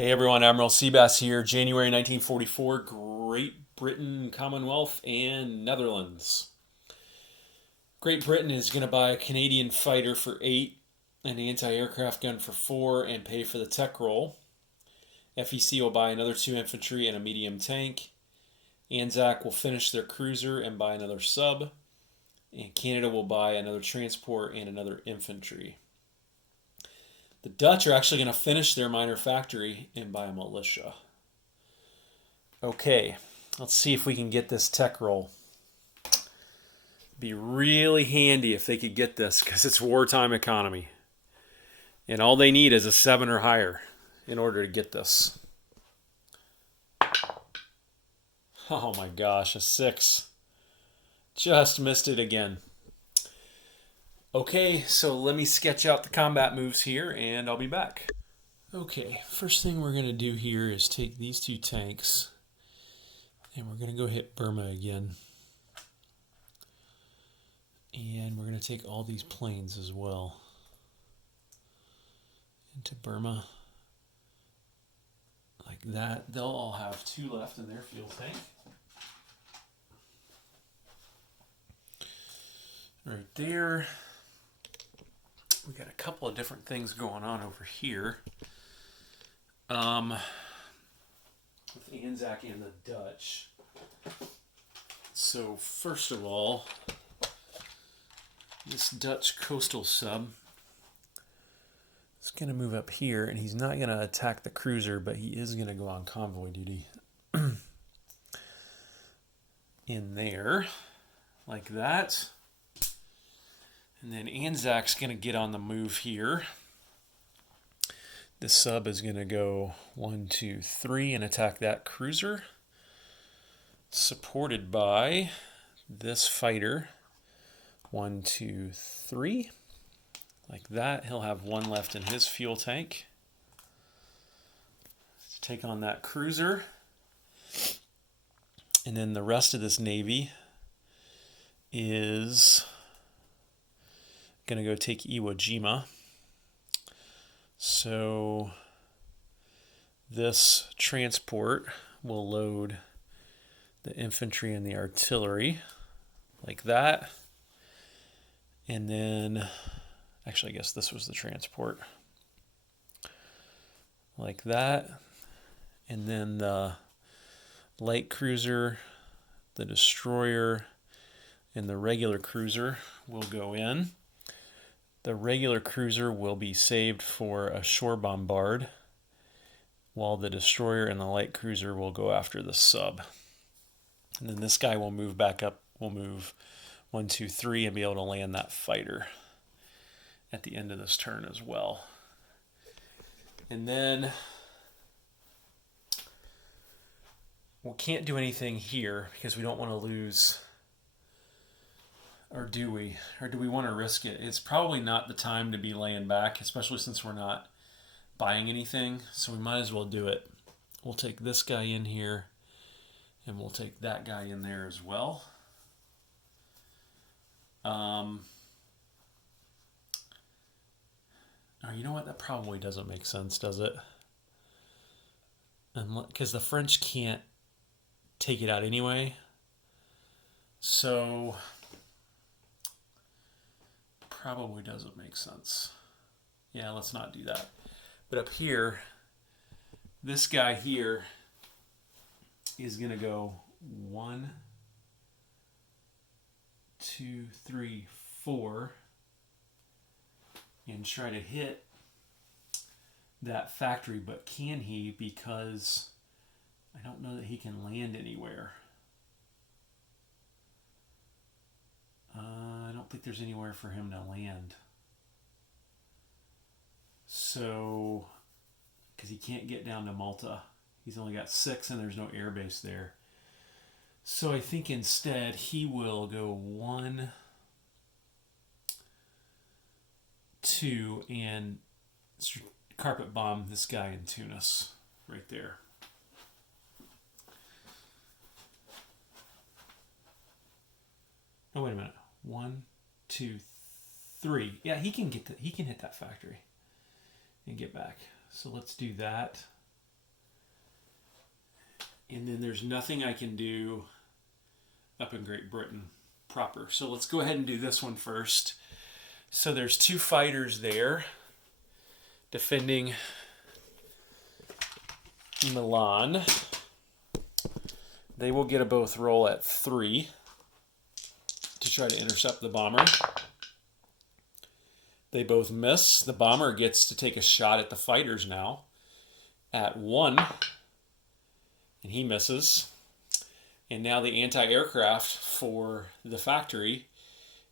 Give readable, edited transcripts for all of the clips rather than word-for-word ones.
Hey everyone, Admiral Seabass here. January 1944, Great Britain, Commonwealth, and Netherlands. Great Britain is going to buy a Canadian fighter for 8, an anti-aircraft gun for 4, and pay for the tech roll. FEC will buy another 2 infantry and a medium tank. Anzac will finish their cruiser and buy another sub. And Canada will buy another transport and another infantry. The Dutch are actually going to finish their minor factory and buy a militia. Okay, let's see if we can get this tech roll. Be really handy if they could get this because it's wartime economy. And all they need is a 7 or higher in order to get this. Oh my gosh, a 6. Just missed it again. Okay, so let me sketch out the combat moves here and I'll be back. Okay, first thing we're going to do here is take these 2 tanks and we're going to go hit Burma again. And we're going to take all these planes as well into Burma. Like that. They'll all have 2 left in their fuel tank. Right there. We got a couple of different things going on over here. With Anzac and the Dutch. So first of all, this Dutch coastal sub is going to move up here, and he's not going to attack the cruiser, but he is going to go on convoy duty. In there, like that. And then Anzac's going to get on the move here. This sub is going to go 1, 2, 3 and attack that cruiser. Supported by this fighter. 1, 2, 3. Like that. He'll have 1 left in his fuel tank. To take on that cruiser. And then the rest of this Navy is going to go take Iwo Jima. So this transport will load the infantry and the artillery like that. And then, actually I guess this was the transport. Like that. And then the light cruiser, the destroyer, and the regular cruiser will go in. The regular cruiser will be saved for a shore bombard, while the destroyer and the light cruiser will go after the sub. And then this guy will move back up, will move 1, 2, 3, and be able to land that fighter at the end of this turn as well. And then we can't do anything here because we don't want to lose. Or do we? Or do we want to risk it? It's probably not the time to be laying back, especially since we're not buying anything. So we might as well do it. We'll take this guy in here, and we'll take that guy in there as well. Oh, you know what? That probably doesn't make sense, does it? Because the French can't take it out anyway. So probably doesn't make sense. Yeah, let's not do that. But up here, this guy here is going to go 1, 2, 3, 4 and try to hit that factory. But can he? Because I don't know that he can land anywhere. I don't think there's anywhere for him to land. So, because he can't get down to Malta. He's only got 6 and there's no air base there. So I think instead he will go 1, 2, and carpet bomb this guy in Tunis. Right there. Oh, wait a minute. 1, 2, 3. Yeah, he can hit that factory and get back. So let's do that. And then there's nothing I can do up in Great Britain proper. So let's go ahead and do this one first. So there's 2 fighters there defending Milan. They will get a both roll at 3 to try to intercept the bomber. They both miss. The bomber gets to take a shot at the fighters now at 1, and he misses. And now the anti-aircraft for the factory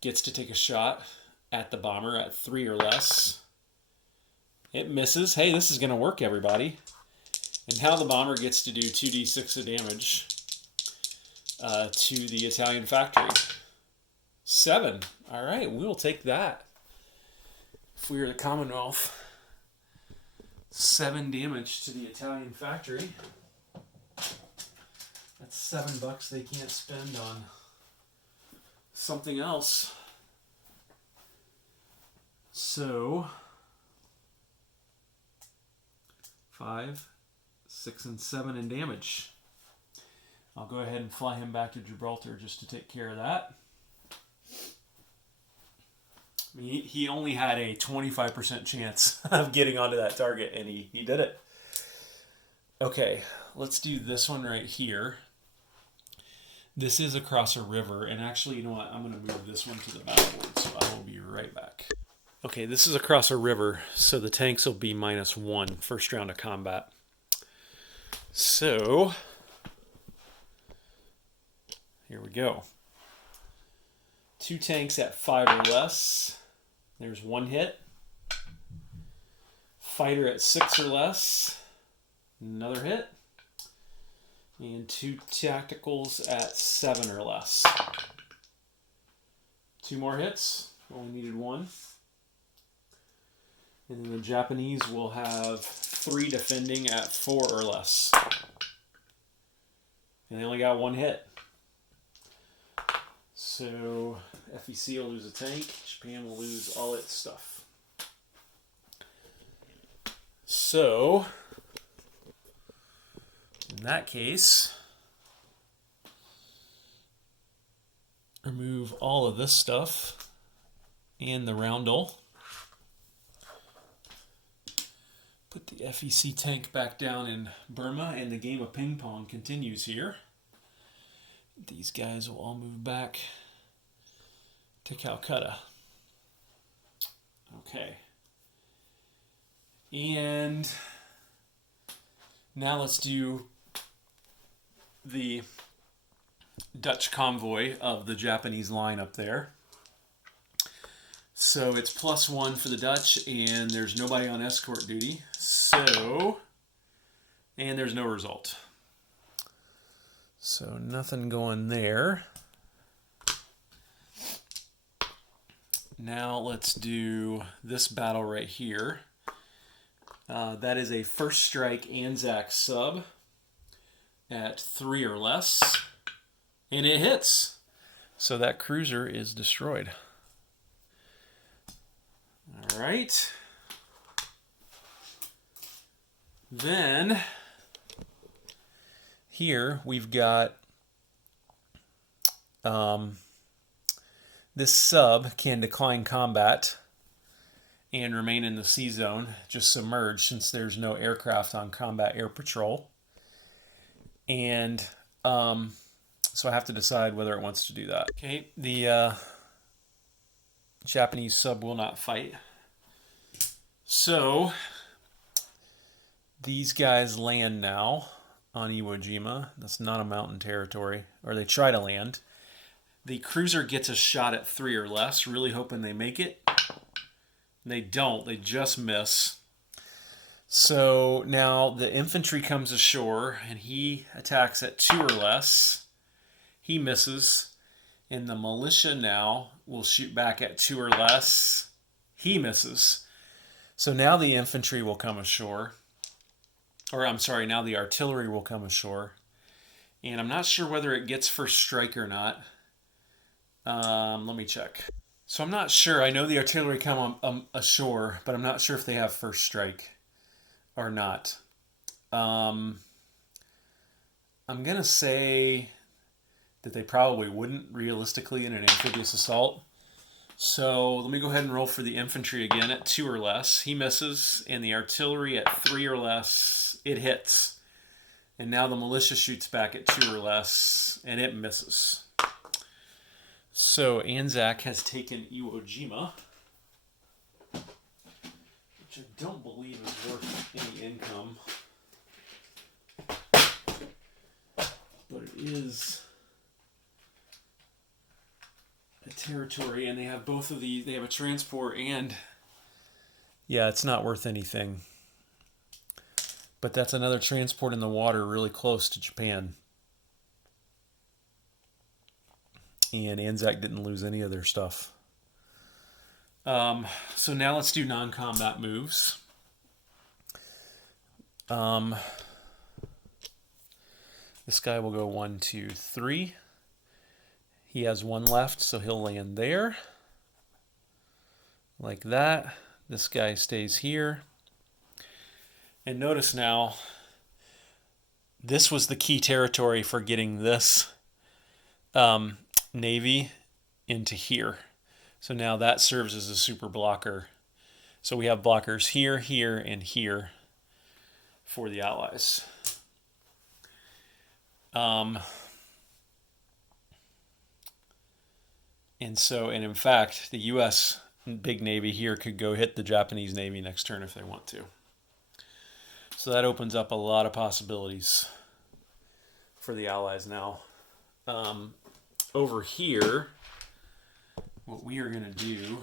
gets to take a shot at the bomber at 3 or less. It misses. Hey, this is going to work, everybody. And now the bomber gets to do 2d6 of damage to the Italian factory. 7. All right, we'll take that. If we were the Commonwealth, 7 damage to the Italian factory. That's $7 they can't spend on something else. So 5, 6, and 7 in damage. I'll go ahead and fly him back to Gibraltar just to take care of that. I mean, he only had a 25% chance of getting onto that target, and he did it. Okay, let's do this one right here. This is across a river, and actually, you know what? I'm going to move this one to the battlefield, so I will be right back. Okay, this is across a river, so the tanks will be -1 first round of combat. So, here we go. 2 tanks at 5 or less. There's 1 hit. Fighter at 6 or less. Another hit. And 2 tacticals at 7 or less. 2 more hits. Only needed 1. And then the Japanese will have 3 defending at 4 or less. And they only got 1 hit. So FEC will lose a tank. Japan will lose all its stuff. So in that case, remove all of this stuff and the roundel. Put the FEC tank back down in Burma, and the game of ping pong continues here. These guys will all move back to Calcutta. Okay. And now let's do the Dutch convoy of the Japanese line up there. So it's +1 for the Dutch, and there's nobody on escort duty. So, and there's no result. So nothing going there. Now let's do this battle right here. That is a first strike Anzac sub at 3 or less. And it hits. So that cruiser is destroyed. All right. Then here we've got this sub can decline combat and remain in the sea zone, just submerged, since there's no aircraft on combat air patrol. And so I have to decide whether it wants to do that. Okay, the Japanese sub will not fight. So these guys land now on Iwo Jima. That's not a mountain territory, or they try to land. The cruiser gets a shot at 3 or less, really hoping they make it. They don't, they just miss. So now the infantry comes ashore, and he attacks at 2 or less. He misses. And the militia now will shoot back at 2 or less. He misses. So now the infantry will come ashore. Or I'm sorry, now the artillery will come ashore. And I'm not sure whether it gets first strike or not. Let me check. So I'm not sure. I know the artillery come ashore, but I'm not sure if they have first strike or not. I'm going to say that they probably wouldn't realistically in an amphibious assault. So let me go ahead and roll for the infantry again at 2 or less. He misses, and the artillery at 3 or less, it hits. And now the militia shoots back at 2 or less, and it misses. So Anzac has taken Iwo Jima, which I don't believe is worth any income. But it is a territory, and they have both of these. They have a transport, and yeah, it's not worth anything. But that's another transport in the water really close to Japan. And Anzac didn't lose any of their stuff. So now let's do non-combat moves. This guy will go 1, 2, 3. He has 1 left, so he'll land there. Like that. This guy stays here. And notice now, this was the key territory for getting this Navy into here. So now that serves as a super blocker. So we have blockers here, here, and here for the Allies. And in fact, the U.S. big Navy here could go hit the Japanese Navy next turn if they want to. So that opens up a lot of possibilities for the Allies now. Over here, what we are going to do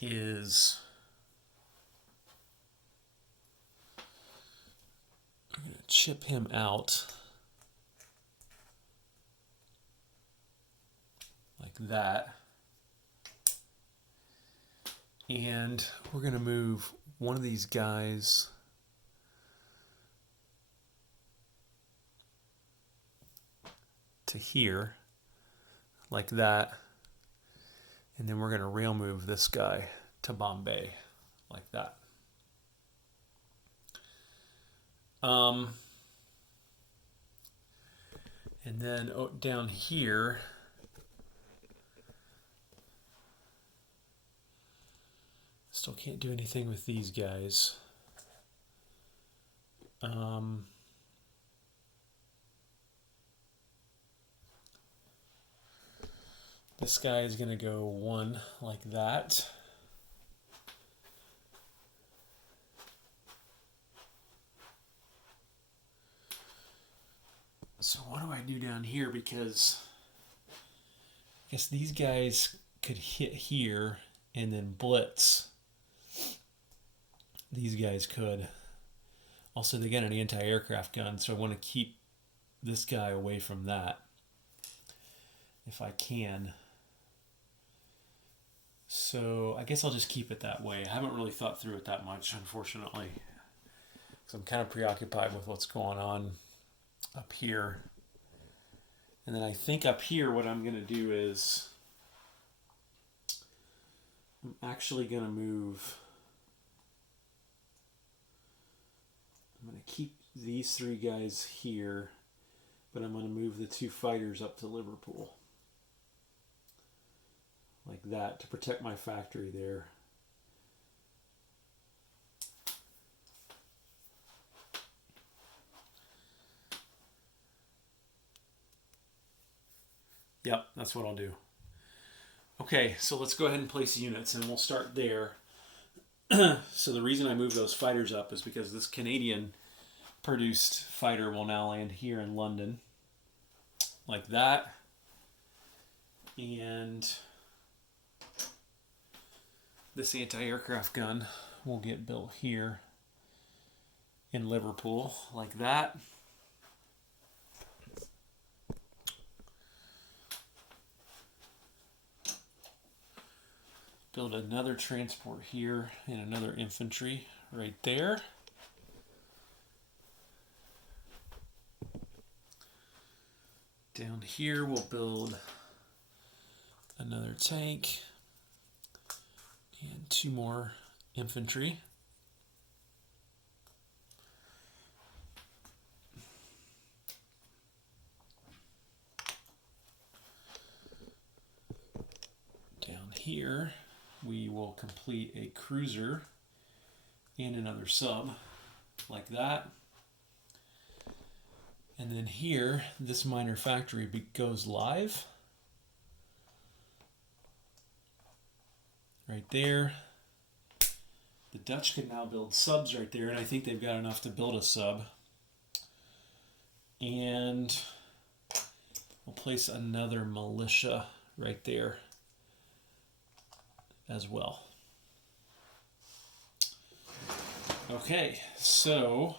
is I'm going to chip him out like that. And we're going to move one of these guys to here, like that. And then we're going to rail move this guy to Bombay, like that. And then down here, still can't do anything with these guys. This guy is going to go 1 like that. So what do I do down here? Because I guess these guys could hit here and then blitz. These guys could. Also, they got an anti-aircraft gun, so I want to keep this guy away from that if I can. So I guess I'll just keep it that way. I haven't really thought through it that much, unfortunately. So I'm kind of preoccupied with what's going on up here. And then I think up here what I'm going to do is I'm actually going to move. I'm going to keep these 3 guys here, but I'm going to move the 2 fighters up to Liverpool. Like that, to protect my factory there. Yep, that's what I'll do. Okay, so let's go ahead and place units, and we'll start there. So the reason I moved those fighters up is because this Canadian-produced fighter will now land here in London, like that. And this anti-aircraft gun will get built here in Liverpool, like that. Build another transport here and another infantry right there. Down here we'll build another tank and 2 more infantry. here we will complete a cruiser and another sub like that. And then here, this minor factory goes live. Right there. The Dutch can now build subs right there, and I think they've got enough to build a sub. And we'll place another militia right there as well. Okay, so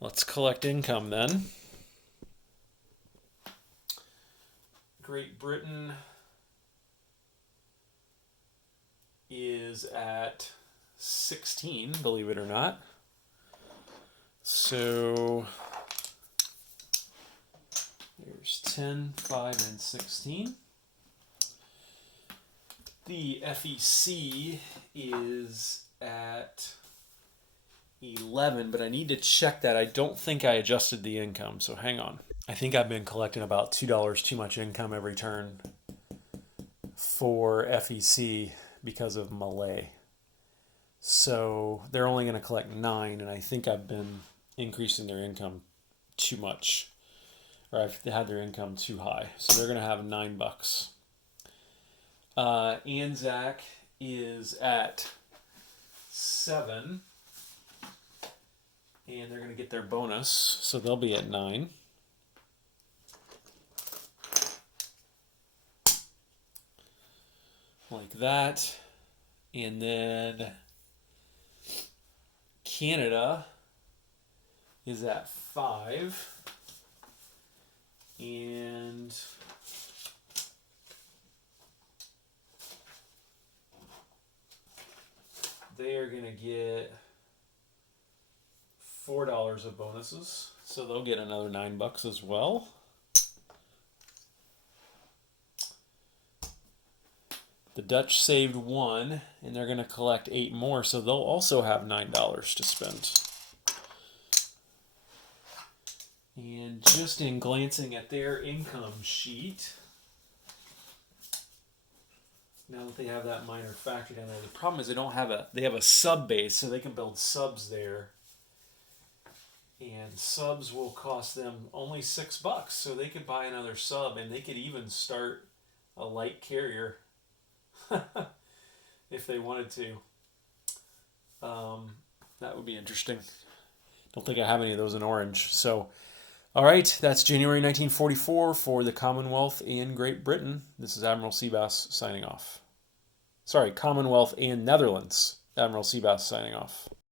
let's collect income then. Great Britain is at 16, believe it or not. So there's 10, 5, and 16. The FEC is at 11, but I need to check that. I don't think I adjusted the income, so hang on. I think I've been collecting about $2 too much income every turn for FEC because of Malay. So they're only going to collect 9, and I think I've been increasing their income too much, or I've had their income too high. So they're going to have $9. Anzac is at 7, and they're going to get their bonus, so they'll be at 9. Like that. And then Canada is at 5. And they are going to get $4 of bonuses. So they'll get another $9 as well. The Dutch saved 1, and they're going to collect 8 more, so they'll also have $9 to spend. And just in glancing at their income sheet, now that they have that minor factory down there, the problem is they have a sub base, so they can build subs there. And subs will cost them only $6, so they could buy another sub, and they could even start a light carrier if they wanted to. That would be interesting. Don't think I have any of those in orange. So, all right, that's January 1944 for the Commonwealth and Great Britain. This is Admiral Seabass signing off. Sorry, Commonwealth and Netherlands. Admiral Seabass signing off.